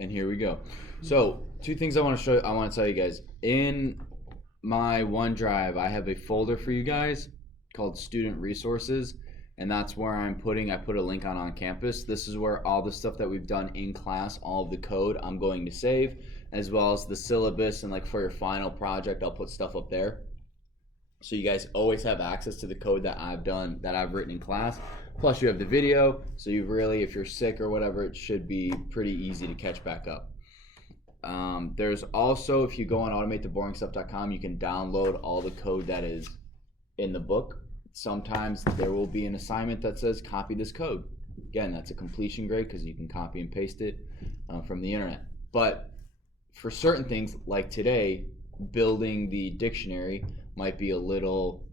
And here we go. So, two things I want to show. I want to tell you guys. In my OneDrive, I have a folder for you guys called Student Resources, and that's where I put a link on campus. This is where all the stuff that we've done in class, all of the code, I'm going to save, as well as the syllabus, and like for your final project, I'll put stuff up there. So you guys always have access to the code that I've done, that I've written in class. Plus you have the video, so you really, if you're sick or whatever, it should be pretty easy to catch back up. There's also, if you go on automatetheboringstuff.com, you can download all the code that is in the book. Sometimes there will be an assignment that says copy this code. Again, that's a completion grade because you can copy and paste it from the internet. But for certain things, like today, building the dictionary might be a little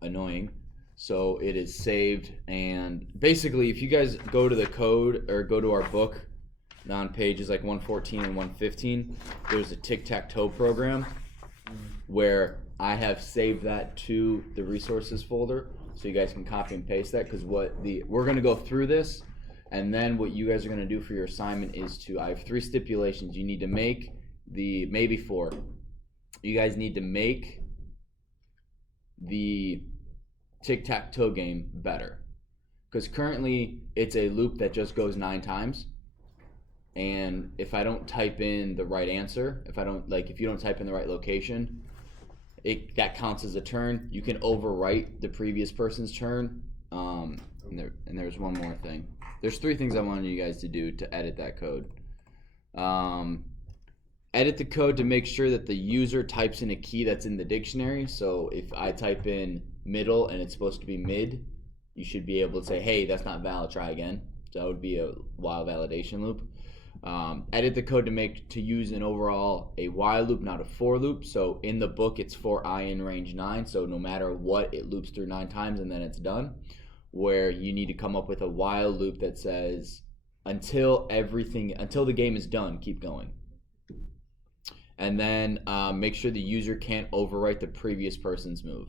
annoying. So it is saved, and basically if you guys go to the code or go to our book on pages like 114 and 115, there's a Tic Tac Toe program where I have saved that to the resources folder, so you guys can copy and paste that, because we're going to go through this, and then what you guys are going to do for your assignment is I have 3 stipulations. You need to make maybe 4. You guys need to make the Tic Tac Toe game better, because currently it's a loop that just goes 9 times, and if I don't type in the right answer, if you don't type in the right location, that counts as a turn. You can overwrite the previous person's turn. And there's one more thing. There's 3 things I wanted you guys to do to edit that code. Edit the code to make sure that the user types in a key that's in the dictionary. So if I type in middle and it's supposed to be mid, you should be able to say, hey, that's not valid, try again. So that would be a while validation loop. Edit the code to use an overall a while loop, not a for loop. So in the book it's for I in range 9, so no matter what, it loops through 9 times and then it's done. Where you need to come up with a while loop that says until the game is done, keep going. And then make sure the user can't overwrite the previous person's move.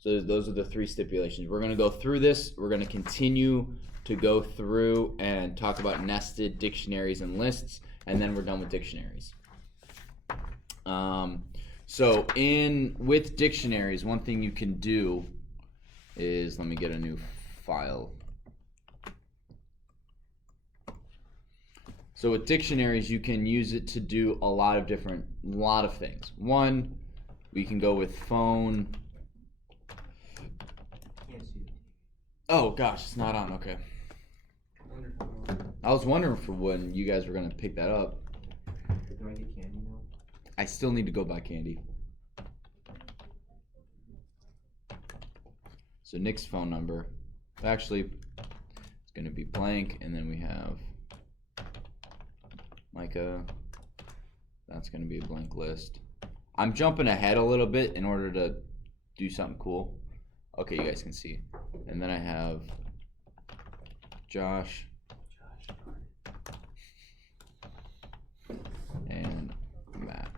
So those are the 3 stipulations. We're going to go through this. We're going to continue to go through and talk about nested dictionaries and lists, and then we're done with dictionaries. So with dictionaries, one thing you can do is, let me get a new file. So with dictionaries, you can use it to do a lot of things. One, we can go with phone. Oh gosh, it's not on. Okay. I was wondering for when you guys were gonna pick that up. Do I get candy now? I still need to go buy candy. So Nick's phone number, actually, it's gonna be blank, and then we have Micah. That's gonna be a blank list. I'm jumping ahead a little bit in order to do something cool. Okay, you guys can see. And then I have Josh. And Matt.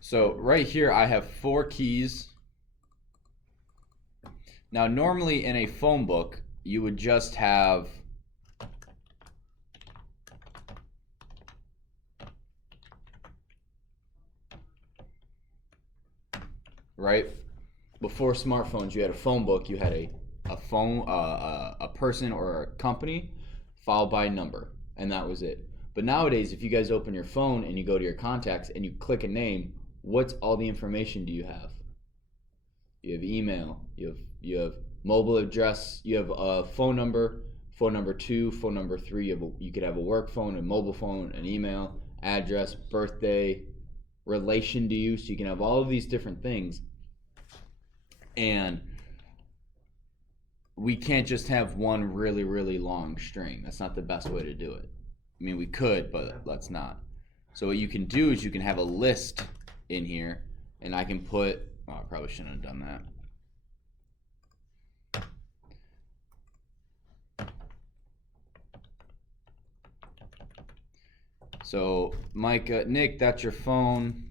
So right here I have 4 keys. Now normally in a phone book you would just have right? Before smartphones, you had a phone book, you had a person or a company followed by a number, and that was it. But nowadays, if you guys open your phone and you go to your contacts and you click a name, what's all the information do you have? You have email, you have mobile address, you have a phone number 2, phone number 3, you could have a work phone, a mobile phone, an email, address, birthday, relation to you, so you can have all of these different things. And we can't just have one really, really long string. That's not the best way to do it. I mean, we could, but let's not. So what you can do is you can have a list in here, and I can put, I probably shouldn't have done that. So Micah, Nick, that's your phone.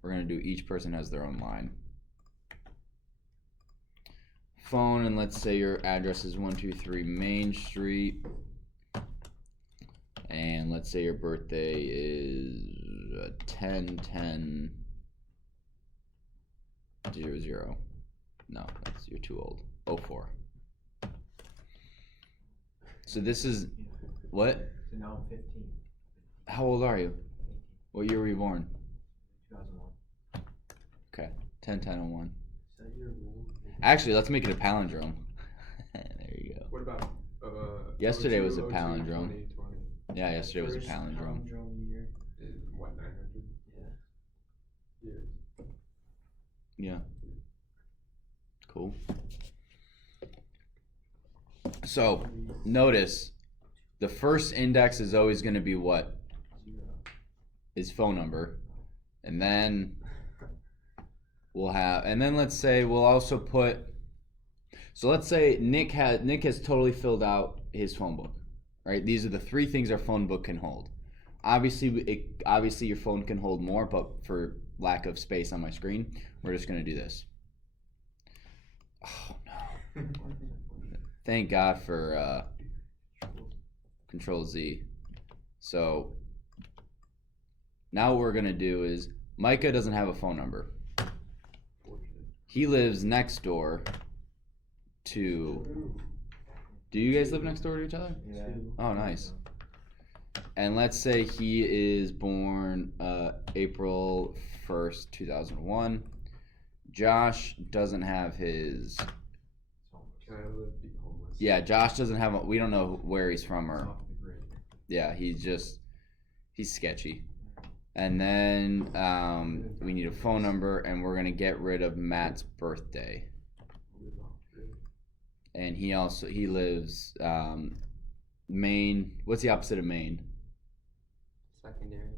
We're gonna do each person has their own line. phone, and let's say your address is 123 Main Street, and let's say your birthday is 10/10/00. No, you're too old. 04. So this is what? So now I'm 15. How old are you? What year were you born? 2001. Okay, 10/10/01. Is that your rule? Actually, let's make it a palindrome. There you go. What about Yesterday was a 02, palindrome. 2020 Yeah, yesterday was a First palindrome. year. in what, 900 Yeah. years? Yeah. Cool. So, notice the first index is always going to be what? 0. Is phone number. And then we'll have, and then let's say we'll also put, so let's say Nick has totally filled out his phone book, right? These are the 3 things our phone book can hold. Obviously your phone can hold more, but for lack of space on my screen, we're just going to do this. Oh no. Thank God for Control Z. So now what we're going to do is Micah doesn't have a phone number. He lives next door to. Do you guys live next door to each other? Yeah. Oh, nice. And let's say he is born April 1st, 2001. Josh doesn't have his. Can I be homeless? Yeah, Josh doesn't have. We don't know where he's from or. Off the grid. Yeah, he's sketchy. And then we need a phone number, and we're gonna get rid of Matt's birthday. And he lives Maine. What's the opposite of Maine? Secondary.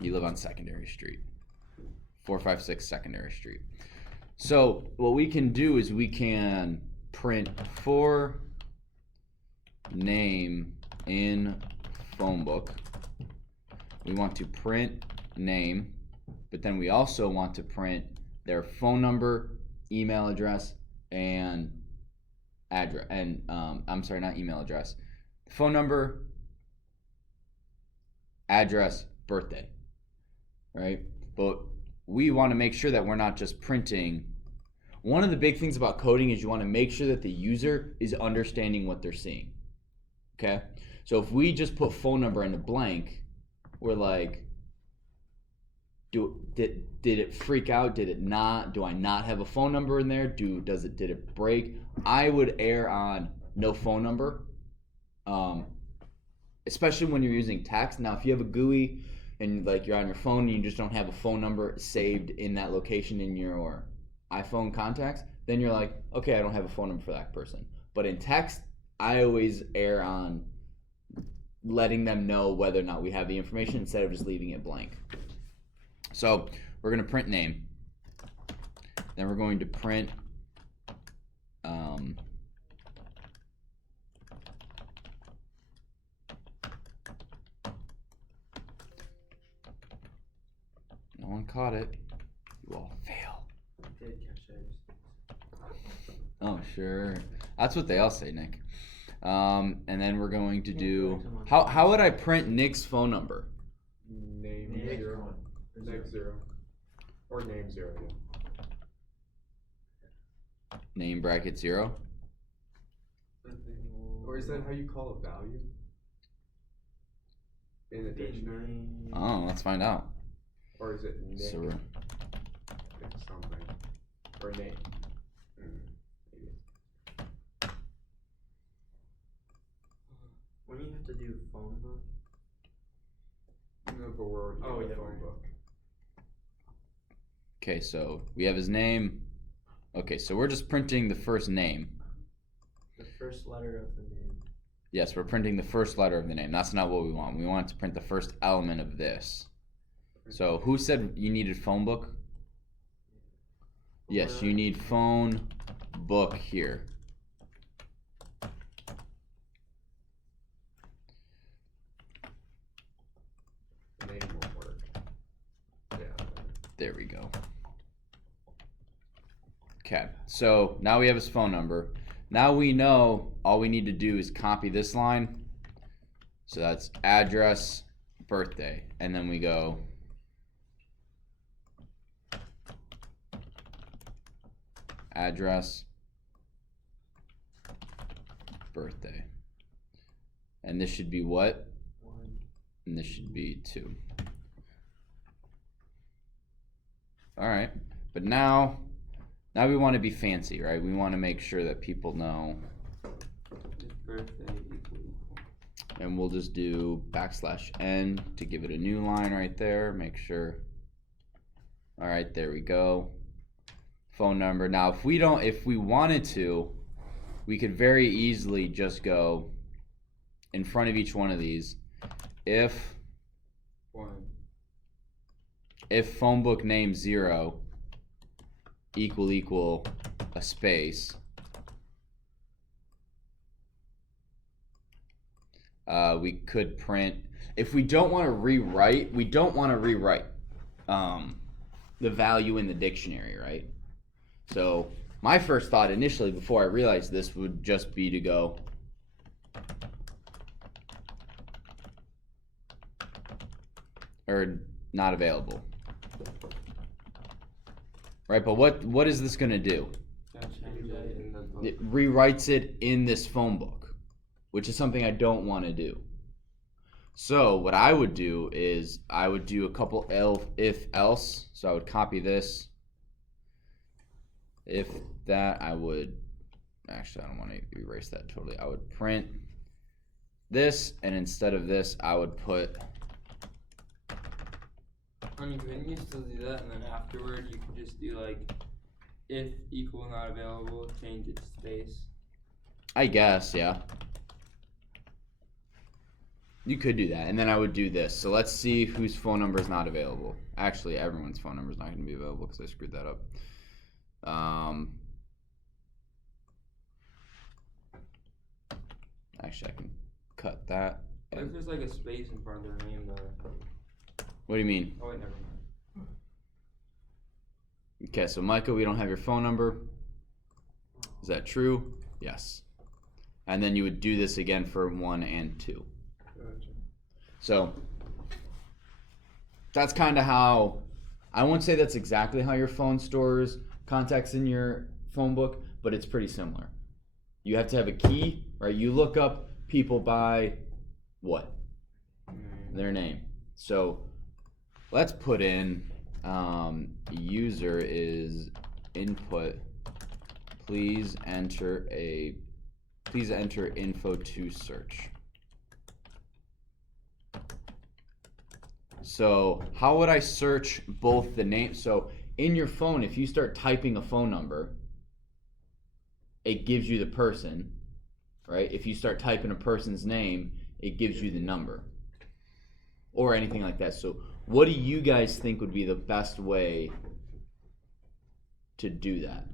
You live on Secondary Street, 456 Secondary Street. So what we can do is we can print for name in phone book. We want to print name, but then we also want to print their phone number, email address, and address. And I'm sorry, not email address. Phone number, address, birthday. Right? But we want to make sure that we're not just printing. One of the big things about coding is you want to make sure that the user is understanding what they're seeing. Okay? So if we just put phone number in a blank, we're like, did it freak out? Did it not? Do I not have a phone number in there? Did it break? I would err on no phone number, especially when you're using text. Now, if you have a GUI and like you're on your phone and you just don't have a phone number saved in that location in your iPhone contacts, then you're like, okay, I don't have a phone number for that person. But in text, I always err on letting them know whether or not we have the information instead of just leaving it blank. So we're going to print name. Then we're going to print no one caught it. You all fail. Did catch it. Oh, sure. That's what they all say, Nick. And then we're going to do. How would I print Nick's phone number? Name Name 0. Name 0. Or name 0, yeah. Name bracket 0. Or is that how you call a value? In a dictionary? Oh, let's find out. Or is it Nick? So Nick something. Or name. Maybe. When you have to do phone book? No, but we're already Oh, in the yeah, phone book. Okay, so we have his name. Okay, so we're just printing the first name. The first letter of the name. Yes, we're printing the first letter of the name. That's not what we want. We want to print the first element of this. So who said you needed phone book? Yes, you need phone book here. Name won't work. Yeah. There we go. Okay, so now we have his phone number. Now we know all we need to do is copy this line. So that's address, birthday, and then we go address, birthday. And this should be what? 1. And this should be 2. All right, but now we want to be fancy, right? We want to make sure that people know. His birthday equal. And we'll just do \n to give it a new line right there. Make sure. All right, there we go. Phone number. Now, if we wanted to, we could very easily just go in front of each one of these. If 1. If phonebook name 0 equal a space, we could print. If we don't want to rewrite, the value in the dictionary, right? So my first thought initially, before I realized this, would just be to go or not available, right? But what is this gonna do? Change that in the book. It rewrites it in this phone book, which is something I don't want to do. So what I would do is I would do a couple if else. So I would copy this. If that, I would actually, I don't want to erase that totally. I would print this, and instead of this, I would put. I mean, couldn't you still do that, and then afterward you could just do like, if equal not available, change it to space. I guess, yeah. You could do that, and then I would do this. So let's see whose phone number is not available. Actually, everyone's phone number is not going to be available because I screwed that up. Actually, I can cut that. What if there's like a space in front of their name though? What do you mean? Oh wait, never mind. Okay, so Micah, we don't have your phone number. Is that true? Yes. And then you would do this again for 1 and 2. Gotcha. So that's kind of how, I won't say that's exactly how your phone stores contacts in your phone book, but it's pretty similar. You have to have a key, right? You look up people by what? Their name. So let's put in user is input. Please enter info to search. So how would I search both the name? So in your phone, if you start typing a phone number, it gives you the person, right? If you start typing a person's name, it gives you the number or anything like that. So what do you guys think would be the best way to do that?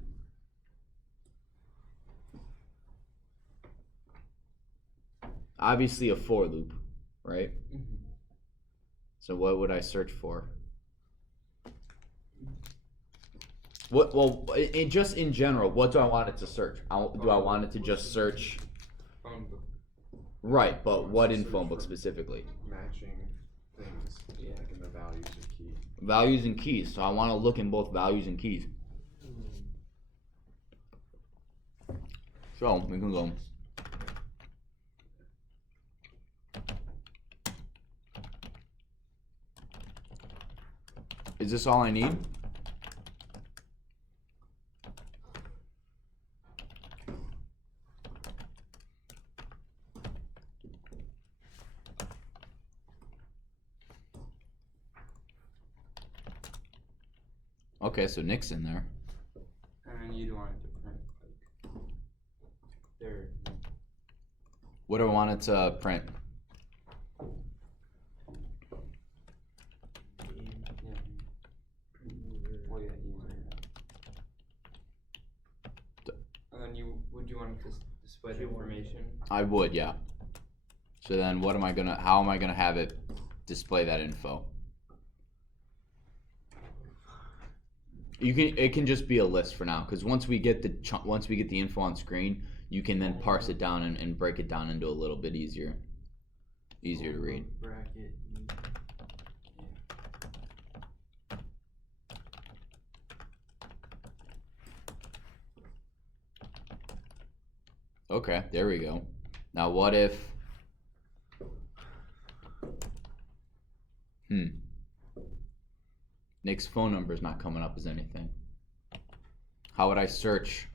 Obviously a for loop, right? Mm-hmm. So what would I search for? What? Well, just in general, what do I want it to search? Do I want it to just search? Phone book. Right, but what in Search phone book for specifically? Matching things, Yeah. like in the values of key. Values and keys. So I want to look in both values and keys. So we can go. Is this all I need? Okay, so Nick's in there. And then you'd want it to print like their. What do I want it to print? Yeah. Well, yeah, user. And then would you want it to display the information? I would, yeah. So then how am I gonna have it display that info? It can just be a list for now, because once we get the info on screen, you can then parse it down and break it down into a little bit easier to read. Bracket. Okay, there we go. Now what if Nick's phone number is not coming up as anything? How would I search?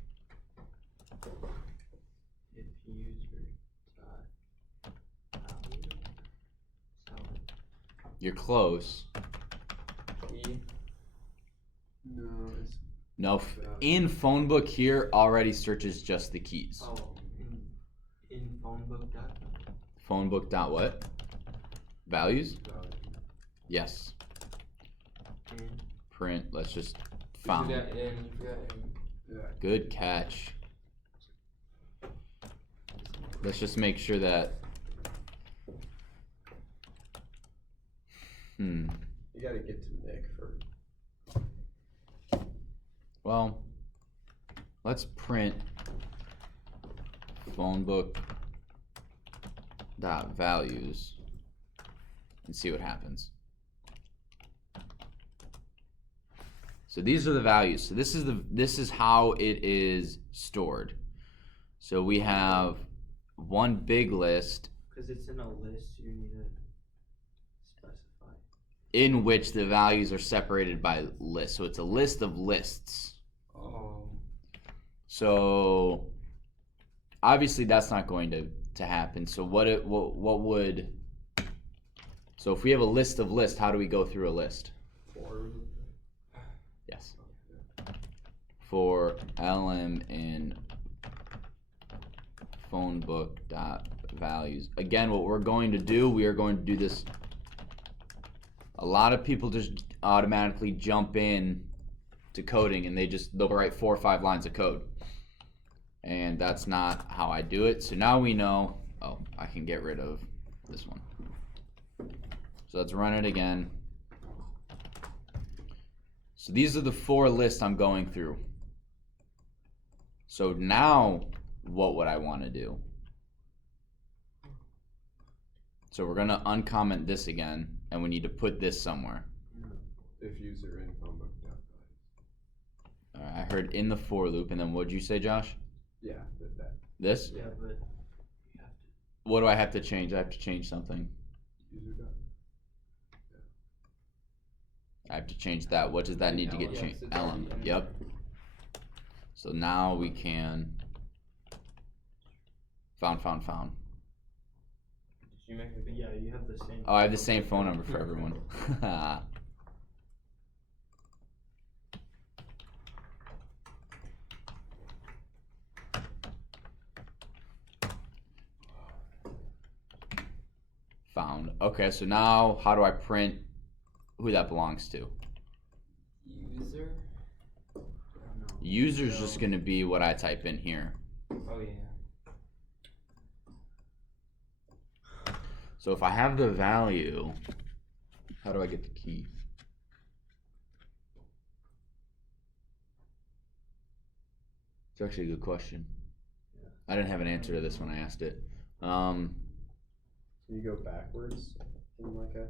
If user value. You're close. Key. No, it's No, in Phonebook here already searches just the keys. Oh, in phonebook. Phonebook dot what? Values? value. Yes. In. Print. Let's just You found. forgot in. You forgot in. Yeah. Good catch. Let's just make sure that. You gotta get to Nick first. Well, let's print phonebook dot values and see what happens. So these are the values. So this is how it is stored. So we have one big list Because it's in a list, you need to specify. in which the values are separated by lists. So it's a list of lists. Oh. So obviously that's not going to happen. So what would, so if we have a list of lists, how do we go through a list? Yes. For lm in phonebook dot values. Again, what we're going to do, we are going to do this. A lot of people just automatically jump in to coding and they'll write 4 or 5 lines of code. And that's not how I do it. So now we know, oh, I can get rid of this one. So let's run it again. So these are the 4 lists I'm going through. So now what would I want to do? So we're going to uncomment this again, and we need to put this somewhere. If user in phonebook dot values. All right, I heard in the for loop, and then what'd you say, Josh? Yeah, that. This? Yeah, but you have to. What do I have to change? I have to change something. User dot. I have to change that. What does that need to get Yes, changed? it's already Ellen. in Yep. So now we can found. Did you make a Yeah, you have the same. Oh, I have the same phone number for everyone. Found. Okay, so now how do I print who that belongs to? user? User's just going to be what I type in here. Oh yeah. So if I have the value, how do I get the key? It's actually a good question. I didn't have an answer to this when I asked it. Can you go backwards in like a?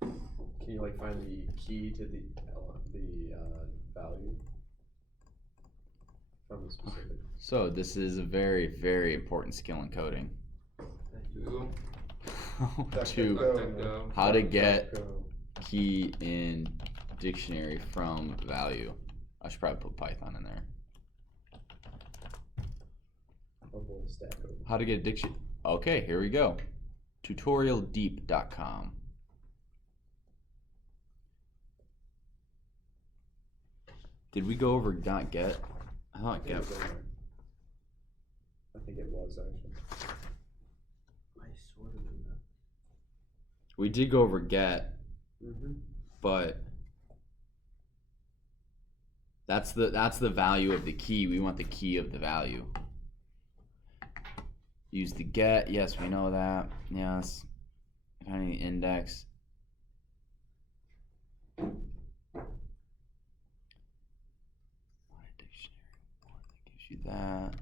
Can you like find the key to the value from the specific? So this is a very, very important skill in coding. Google. To DuckDuckGo. how to get key in dictionary from value. I should probably put Python in there. How to get a dictionary. Okay, here we go. Tutorialdeep.com. Did we go over .get? I thought Yeah, get. it's in there. I think it was actually. I sort of remember. We did go over get, but that's the value of the key. We want the key of the value. Use the get. Yes, we know that. Yes. finding index. Dictionary one that gives you that.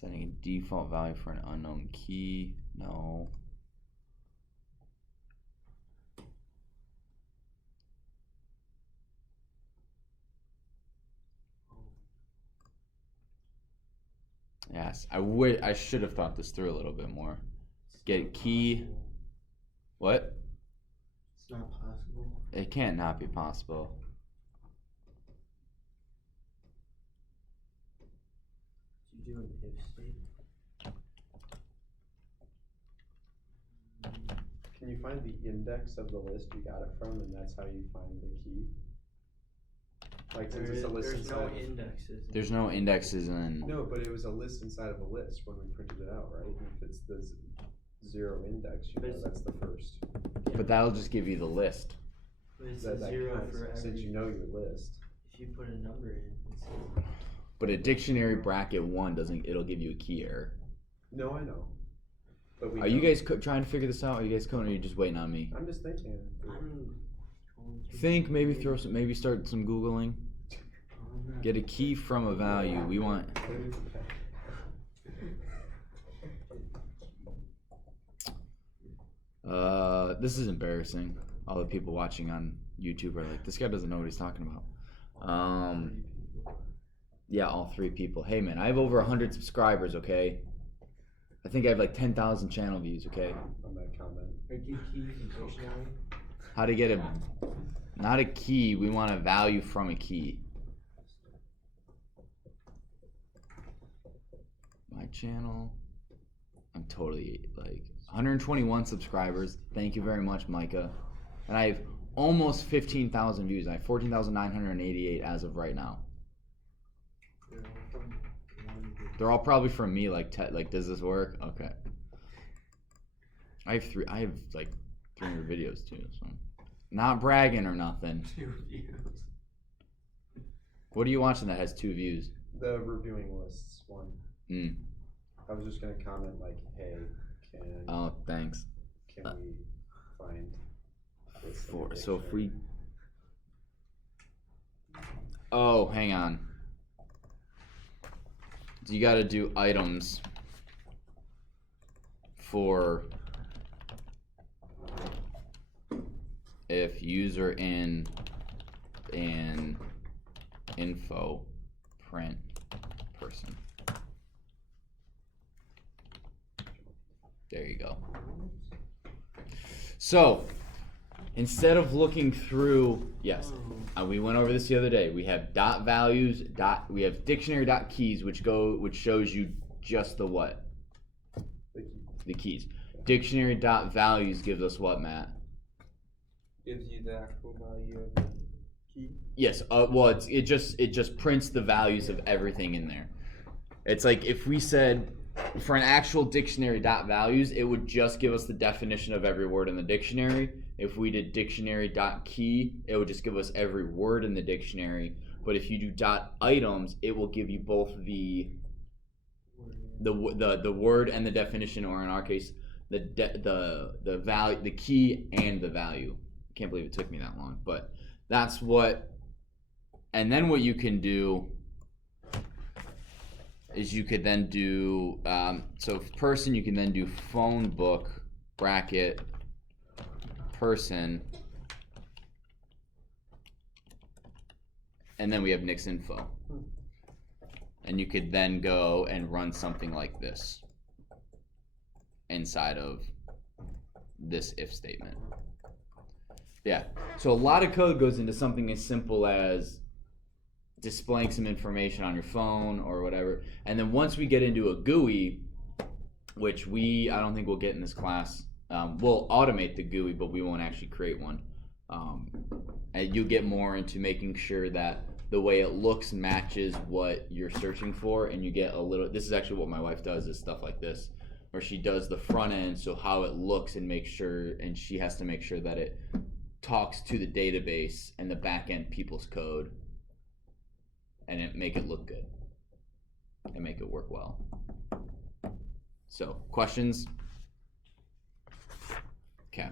Setting a default value for an unknown key. No. Yes, I should have thought this through a little bit more. Get key. What? It's not possible. It can't not be possible. You do an if statement. Can you find the index of the list you got it from, and that's how you find the key? Like, since it's a list There's no inside. indexes. There's no indexes in. No, but it was a list inside of a list when we printed it out, right? And if it's the zero index, you know that's the first. But that'll just give you the list. But it's That a zero counts, for every. since you know your list. If you put a number in, it's But a dictionary bracket 1 doesn't. It'll give you a key error. No, I know. But we Are you know. guys trying to figure this out? Are you guys coding, or are you just waiting on me? I'm just thinking. I'm going through Think. Maybe the- maybe start some googling. Get a key from a value. We want. This is embarrassing. All the people watching on YouTube are like, this guy doesn't know what he's talking about. Yeah, all 3 people. Hey man, I have over 100 subscribers. Okay. I think I have like 10,000 channel views. Okay. On that comment. Are you keys in dictionary? How to get not a key. We want a value from a key. My channel. I'm totally like 121 subscribers. Thank you very much, Micah. And I have almost 15,000 views. I have 14,988 as of right now. They're all probably from me. Like, does this work? Okay. I have like 300 videos too. So, not bragging or nothing. 2 views. What are you watching that has 2 views? The reviewing lists one. Mm. I was just gonna comment like, hey, Oh, thanks. can we find this in the So if dictionary? we. Oh, hang on. You got to do items for if user in info print person. There you go. So instead of looking through, yes, we went over this the other day. We have dot values, we have dictionary dot keys, which shows you just the what? The keys. Dictionary dot values gives us what, Matt? Gives you the actual value of the key. Yes. Well, it just prints the values of everything in there. It's like if we said for an actual dictionary dot values, it would just give us the definition of every word in the dictionary. If we did dictionary dot key, it would just give us every word in the dictionary. But if you do dot items, it will give you both the word and the definition, or in our case, the value, the key and the value. I can't believe it took me that long, but that's what. And then what you can do is you could then do so person, you can then do Phonebook bracket person, and then we have Nick's info, and you could then go and run something like this inside of this if statement. Yeah, so a lot of code goes into something as simple as displaying some information on your phone or whatever. And then once we get into a GUI, which I don't think we'll get in this class, we'll automate the GUI, but we won't actually create one. And you'll get more into making sure that the way it looks matches what you're searching for, and you get a little, this is actually what my wife does, is stuff like this, where she does the front end, so how it looks, and make sure, and she has to make sure that it talks to the database and the back end people's code, and it make it look good and make it work well. So, questions? Okay.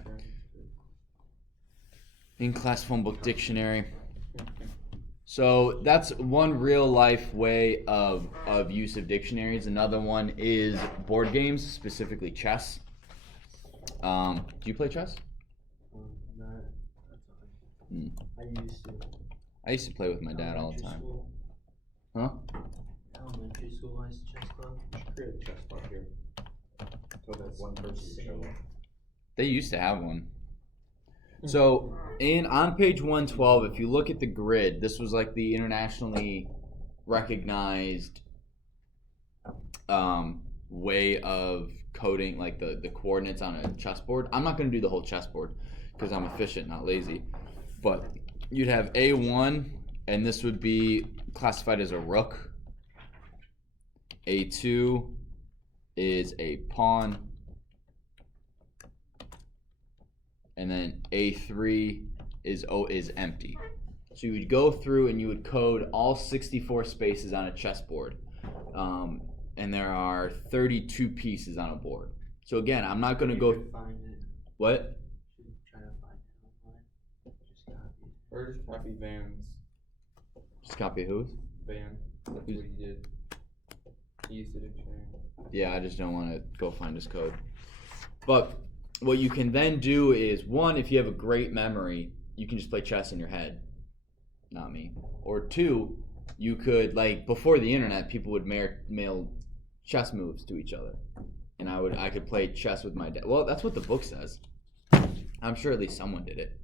In-class phonebook dictionary. So that's one real life way of use of dictionaries. Another one is board games, specifically chess. Do you play chess? Not a ton. I used to play with my dad all the elementary time. school. Huh? Elementary school, I used to chess club. We should create a chess club here. So that one person can show up. They used to have one. So on page 112, if you look at the grid, this was like the internationally recognized way of coding like the coordinates on a chessboard. I'm not going to do the whole chessboard because I'm efficient, not lazy. But you'd have A1, and this would be classified as a rook. A2 is a pawn. And then A3 is empty. So you would go through and you would code all 64 spaces on a chessboard. And there are 32 pieces on a board. So again, I'm not going to go... Find it. What? Should try to find it online. Just copy it. Or just copy Van's Just copy whose? Van. That's what he did. He used the dictionary. Yeah, I just don't want to go find his code. But what you can then do is, one, if you have a great memory, you can just play chess in your head. Not me. Or two, you could, like, before the internet, people would mail chess moves to each other. And I could play chess with my dad. Well, that's what the book says. I'm sure at least someone did it.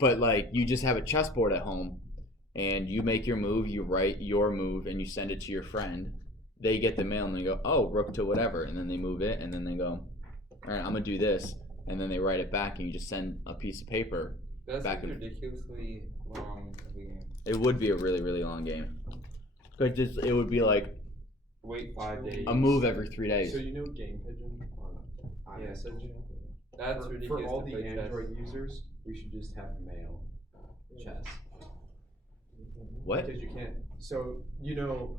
But, like, you just have a chessboard at home, and you make your move, you write your move, and you send it to your friend. They get the mail, and they go, oh, rook to whatever. And then they move it, and then they go, all right, I'm going to do this. And then they write it back, and you just send a piece of paper That's back. like ridiculously long of a game. It would be a really, really long game. But just, it would be like Wait 5 days. a move every 3 days. So you know Game Pigeon on Yeah. iMessage? That's ridiculous. For all to the play chess. Android users, we should just have mail chess. What? Because you can't. So you know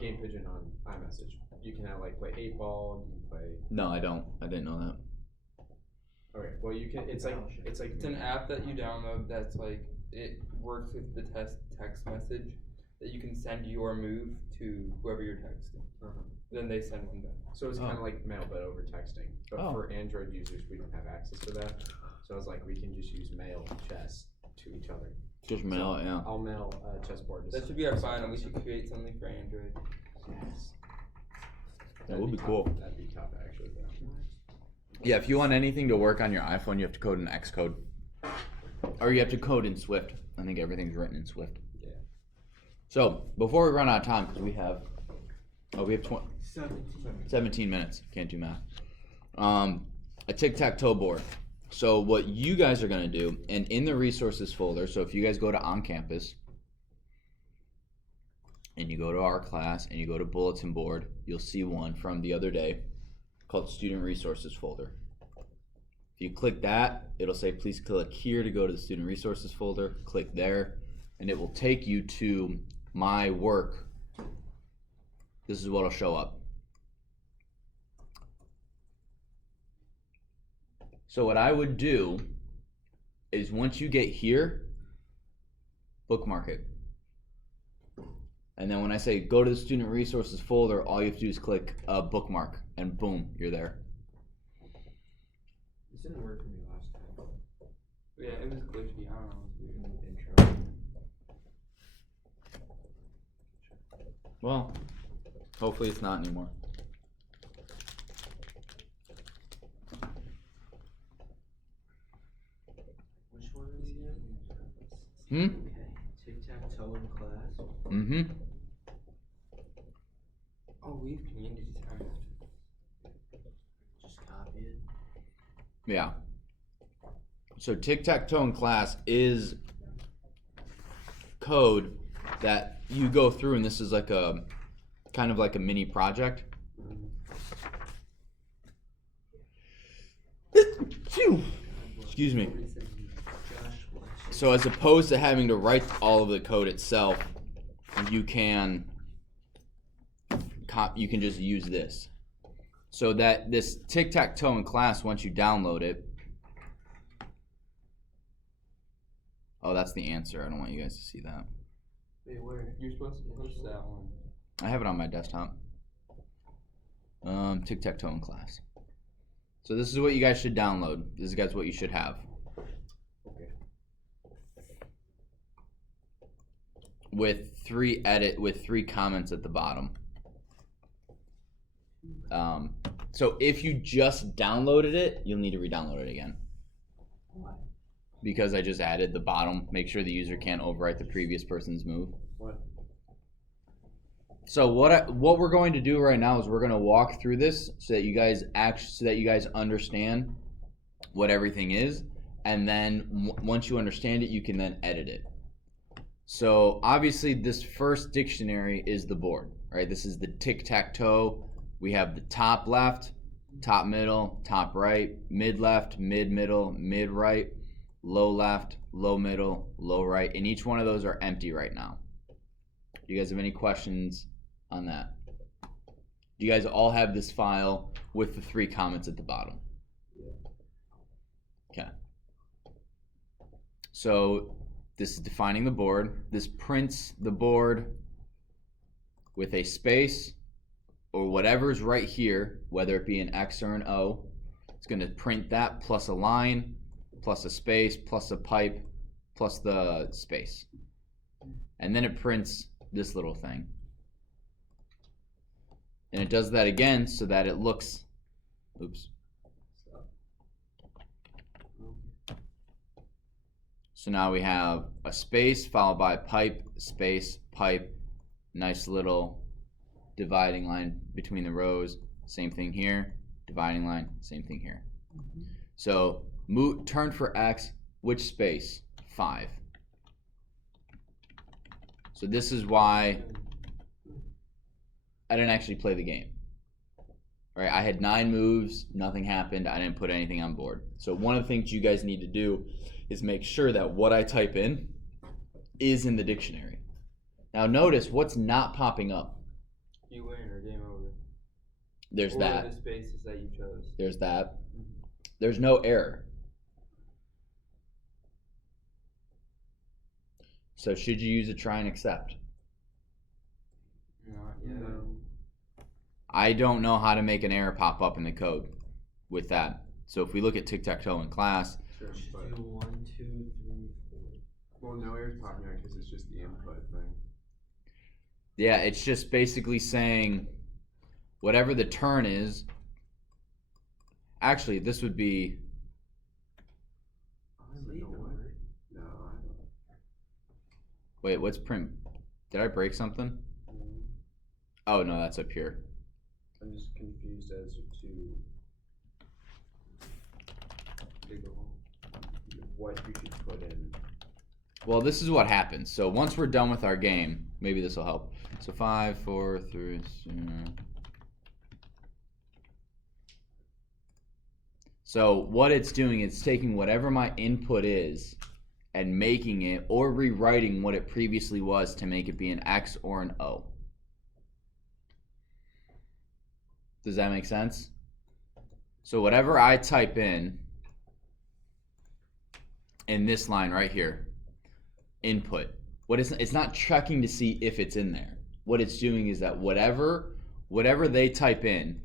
Game Pigeon on iMessage. You can have like play 8-ball. You can play. No, I don't. I didn't know that. Okay. Well, you can. It's like It's an app that you download that's like it works with the text message that you can send your move to whoever you're texting. Then they send them back. So it's kind of like mail, but over texting. But for Android users, we don't have access to that. So I was like, we can just use mail chess to each other. Just mail it, yeah. I'll mail a chessboard. To That should be our final. We should create something for Android. Yes. That would be tough. cool. That'd be tough, actually. Yeah, if you want anything to work on your iPhone, you have to code in Xcode. Or you have to code in Swift. I think everything's written in Swift. Yeah. So, before we run out of time, because we have 17. 17 minutes. Can't do math. A Tic Tac Toe board. So what you guys are going to do, and in the resources folder, so if you guys go to On Campus, and you go to our class, and you go to Bulletin Board, you'll see one from the other day called Student Resources folder. If you click that, it'll say please click here to go to the Student Resources folder. Click there, and it will take you to my work. This is what'll show up. So what I would do is once you get here, bookmark it. And then when I say go to the Student Resources folder, all you have to do is click bookmark, and boom, you're there. This didn't work for me last time. Yeah, it was glitchy. I don't know. It was weird. Intro. Well, hopefully it's not anymore. Which one is it? Hmm? Okay. Tic Tac Toe in class. Mm-hmm. Oh, we have community time. Just copy it. Yeah. So Tic Tac Toe in class is code that you go through, and this is like a kind of like a mini project. Excuse me. So as opposed to having to write all of the code itself, you can just use this. So that this Tic Tac Toe in class, once you download it. Oh, that's the answer. I don't want you guys to see that. Wait, where? You're supposed to push that one. I have it on my desktop. Tic Tac Toe in class. So this is what you guys should download. This is guys what you should have. Okay. With three comments at the bottom. So if you just downloaded it, you'll need to re-download it again. Why? Because I just added the bottom. Make sure the user can't overwrite the previous person's move. What? So what we're going to do right now is we're going to walk through this so that you guys understand what everything is, and then once you understand it, you can then edit it. So obviously this first dictionary is the board, right? This is the Tic Tac Toe. We have the top left, top middle, top right, mid left, mid middle, mid right, low left, low middle, low right, and each one of those are empty right now. Do you guys have any questions on that? Do you guys all have this file with the 3 comments at the bottom? Okay. So this is defining the board. This prints the board with a space or whatever's right here, whether it be an X or an O. It's going to print that plus a line, plus a space, plus a pipe, plus the space. And then it prints this little thing. And it does that again so that it looks, oops. So now we have a space followed by a pipe, space, pipe, nice little dividing line between the rows. Same thing here, dividing line, same thing here. So turn for X, which space? 5. So this is why I didn't actually play the game. All right, I had 9 moves, nothing happened, I didn't put anything on board. So one of the things you guys need to do is make sure that what I type in is in the dictionary. Now notice what's not popping up. You win or game over. There's or that. the spaces that you chose. There's that. There's no error. So should you use a try and accept? Not yet. No. I don't know how to make an error pop up in the code with that. So if we look at Tic Tac Toe in class, Sure, Should but do 1, 2, 3, 4. well, no errors popping out because it's just the input thing. yeah, it's just basically saying whatever the turn is. Actually, this would be, I don't Sleep know what. over. No, I don't. wait, what's print? Did I break something? Oh no, that's up here. I'm just confused as to what you should put in. Well, this is what happens. So once we're done with our game, maybe this will help. So 5, 4, 3. So what it's doing, it's taking whatever my input is and making it or rewriting what it previously was to make it be an X or an O. Does that make sense? So whatever I type in this line right here, input, it's not checking to see if it's in there. What it's doing is that whatever they type in,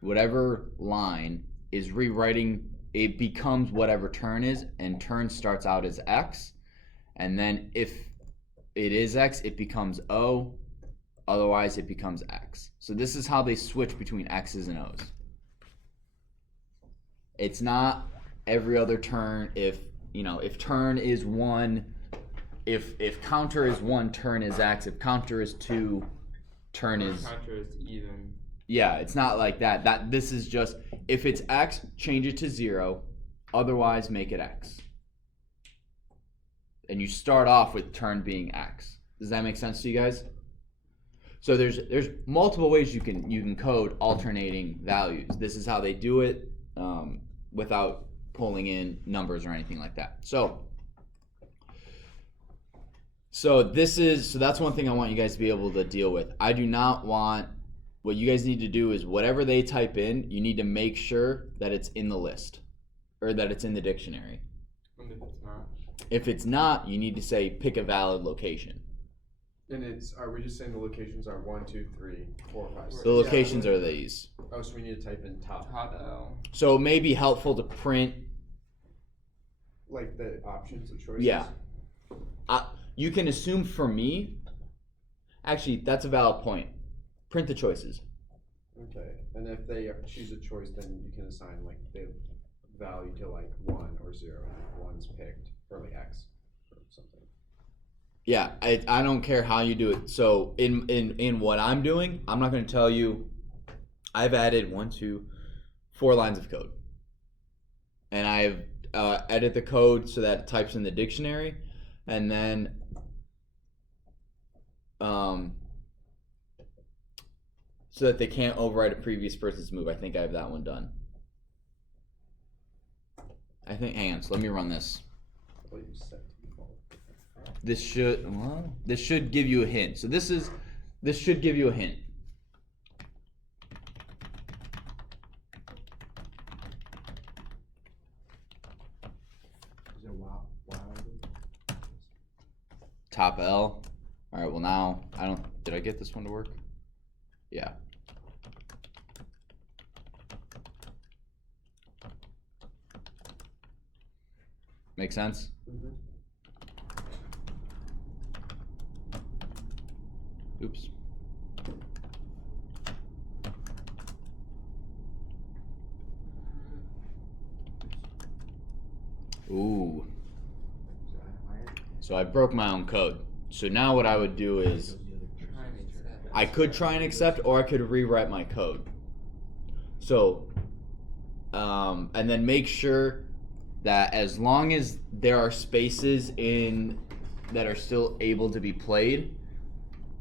whatever line is rewriting, it becomes whatever turn is, and turn starts out as X, and then if it is X, it becomes O, otherwise it becomes X. So this is how they switch between X's and O's. It's not every other turn. If turn is 1, if counter is 1, turn is X. If counter is 2, turn is, Counter is even. yeah, it's not like that. This is just, if it's X, change it to 0, otherwise make it X. And you start off with turn being X. Does that make sense to you guys? So there's multiple ways you can code alternating values. This is how they do it without pulling in numbers or anything like that. So that's one thing I want you guys to be able to deal with. I do not want what you guys need to do is whatever they type in, you need to make sure that it's in the list or that it's in the dictionary. And if it's not, If it's not, you need to say pick a valid location. And are we just saying the locations are 1, 2, 3, 4, 5, 6? The locations are these. Oh, so we need to type in top. top L. So it may be helpful to print. Like the options, the choices? Yeah. You can assume for me, actually, that's a valid point. Print the choices. Okay. And if they choose a choice, then you can assign like the value to like 1 or 0, and 1's picked for like X or something. Yeah, I don't care how you do it. So in what I'm doing, I'm not going to tell you. I've added 1, 2, 4 lines of code, and I've edited the code so that it types in the dictionary, and then so that they can't overwrite a previous person's move. I think I have that one done. I think. Hang on. So let me run this. What you set to default. This should give you a hint. So this should give you a hint. Is it wow? Top L. All right. Well, now did I get this one to work? Yeah. Make sense? Mm-hmm. Oops. Ooh. So I broke my own code. So now what I would do is I could try and accept, or I could rewrite my code. So, and then make sure that as long as there are spaces in that are still able to be played,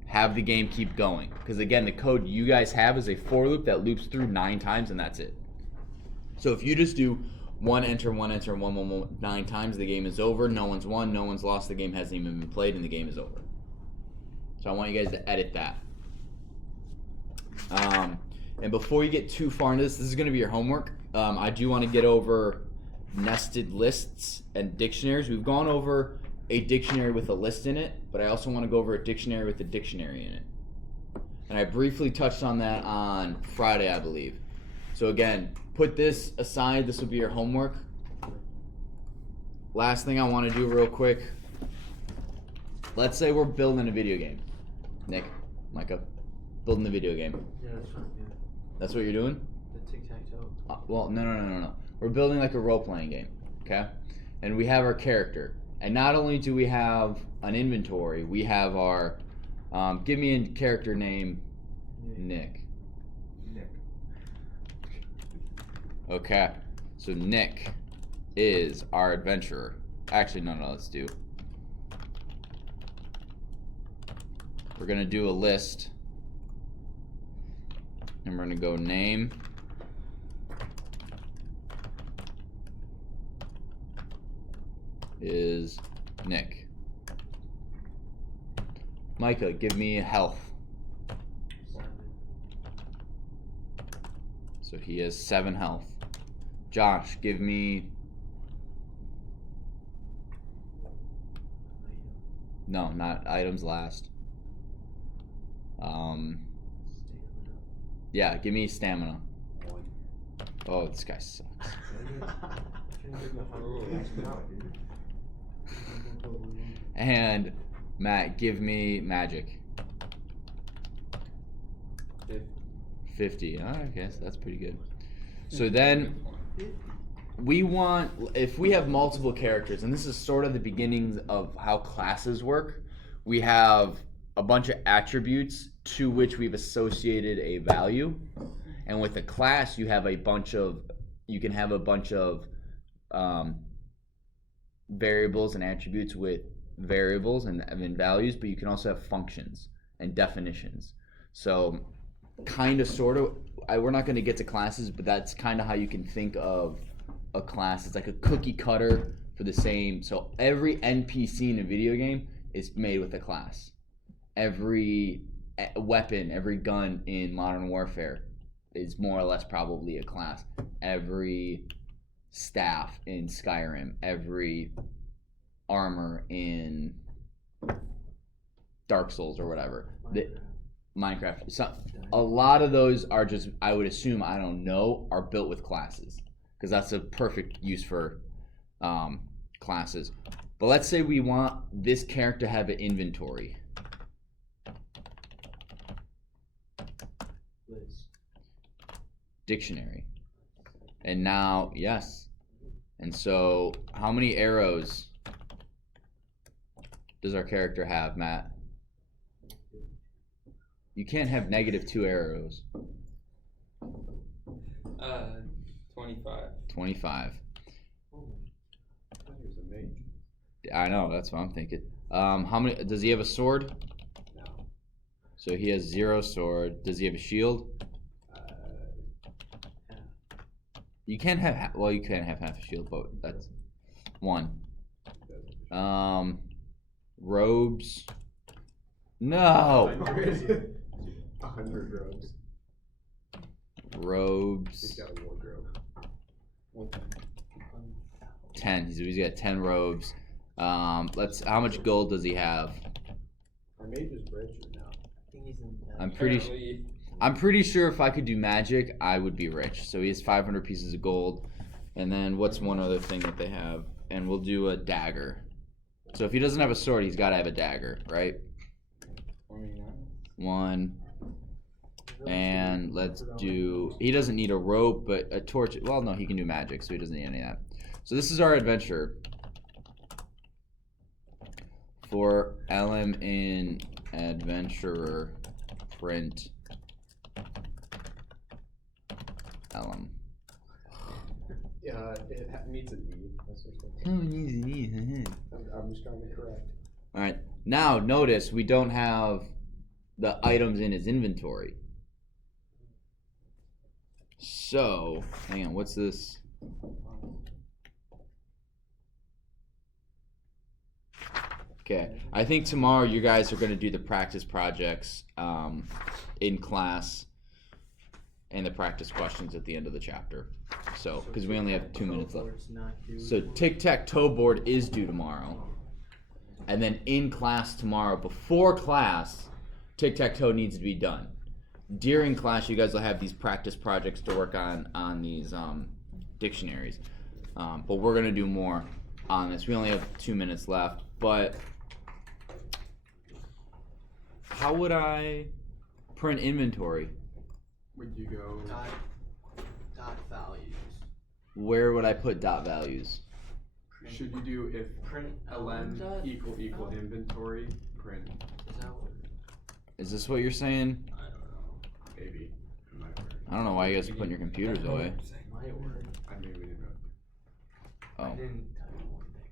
have the game keep going. Because again, the code you guys have is a for loop that loops through 9 times, and that's it. So if you just do 1 enter, 1 enter, 1 1 1 9 times, the game is over. No one's won, no one's lost. The game hasn't even been played, and the game is over. So I want you guys to edit that. And before you get too far into this is going to be your homework. I do want to get over nested lists and dictionaries. We've gone over a dictionary with a list in it, but I also want to go over a dictionary with a dictionary in it. And I briefly touched on that on Friday, I believe. So again, put this aside. This will be your homework. Last thing I want to do real quick. Let's say we're building a video game. Nick, Micah, building the video game. Yeah, that's fine. Yeah. That's what you're doing? The Tic Tac Toe. Well, no. We're building like a role-playing game, okay? And we have our character. And not only do we have an inventory, we have our, give me a character name, Nick. Okay, so Nick is our adventurer. Actually, no, let's do. We're gonna do a list. And we're gonna go name. Is Nick. Micah, give me health. 7. So he has 7 health. Josh, give me. No, not items last. Stamina. Yeah, give me stamina. 1. Oh, this guy sucks. And Matt, give me magic. 50. Oh, I guess that's pretty good. So then we want, if we have multiple characters, and this is sort of the beginnings of how classes work, we have a bunch of attributes to which we've associated a value. And with a class, you have a bunch of, you can have a bunch of variables and attributes with variables and values, but you can also have functions and definitions. So kind of, sort of, we're not going to get to classes, but that's kind of how you can think of a class. It's like a cookie cutter for the same. So every NPC in a video game is made with a class. Every weapon, every gun in Modern Warfare is more or less probably a class. Every staff in Skyrim, every armor in Dark Souls or whatever. Minecraft. A lot of those are just, I would assume, I don't know, are built with classes. Because that's a perfect use for classes. But let's say we want this character to have an inventory. Liz. Dictionary. And now, yes. And so, how many arrows does our character have, Matt? You can't have -2 arrows. 25. 25. I thought he was a mage. I know, that's what I'm thinking. How many? Does he have a sword? No. So he has 0 sword. Does he have a shield? You can't have. Well, you can't have half a shield, but that's 1. Robes. No. 100 robes. He's Robes. got a wardrobe. 10. He's got 10 robes. Let's. How much gold does he have? Our mage is richer now. I think he's in. I'm pretty sure if I could do magic, I would be rich. So he has 500 pieces of gold. And then what's one other thing that they have? And we'll do a dagger. So if he doesn't have a sword, he's got to have a dagger, right? 1. And let's do. He doesn't need a rope, but a torch. Well, no, he can do magic, so he doesn't need any of that. So this is our adventure. For LM in Adventurer print. LM. Yeah, it needs an E. That's what I'm just trying to correct. Alright, now notice we don't have the items in his inventory. So, hang on, what's this? Okay, I think tomorrow you guys are going to do the practice projects in class and the practice questions at the end of the chapter. So, because we only have 2 minutes left. So, Tic Tac Toe board is due tomorrow. And then in class tomorrow, before class, Tic Tac Toe needs to be done. During class, you guys will have these practice projects to work on these dictionaries. But we're going to do more on this. We only have 2 minutes left. But how would I print inventory? Would you go? Dot values. Where would I put dot values? Should you do if Print ln dot- equal inventory print? Is that what? Is this what you're saying? I don't know. Maybe. It might work. I don't know why you guys are putting your computers away. My word. I maybe didn't know. I Oh. didn't type one thing.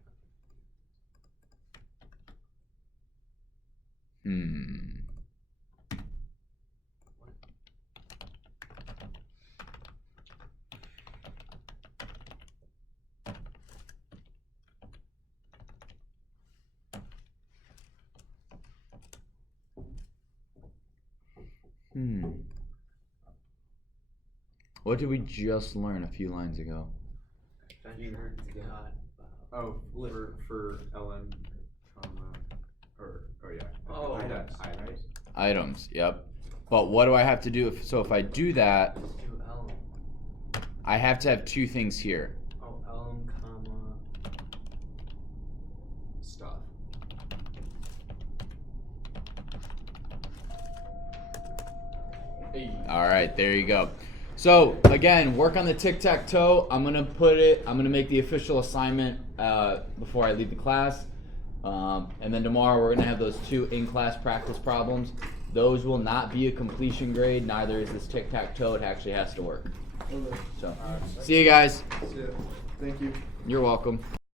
What did we just learn a few lines ago? Adventure dot Oh, for ln, comma, yeah. Oh. Items. Items. Items, yep. But what do I have to do? If I do that, Let's do elm. I have to have 2 things here. Oh, elm, comma. Stuff. Hey. All right, there you go. So again, work on the Tic Tac Toe. I'm gonna make the official assignment before I leave the class, and then tomorrow we're gonna have those 2 in-class practice problems. Those will not be a completion grade. Neither is this Tic Tac Toe. It actually has to work. So, see you guys. That's it. Thank you. You're welcome.